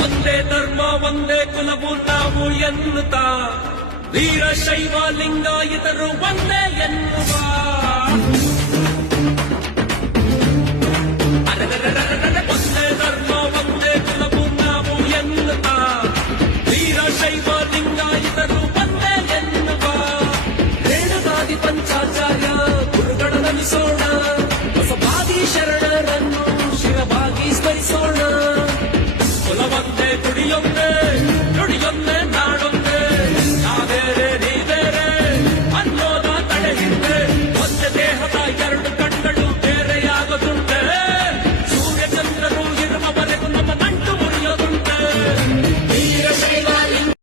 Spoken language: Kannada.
ಒಂದೇ ಧರ್ಮ ಒಂದೇ ಕುಲವು ನಾವು ಎನ್ನುತ್ತಾ ವೀರಶೈವ ಲಿಂಗಾಯತರು ಒಂದೇ ಎನ್ನುವ ಒಂದೇ ಧರ್ಮ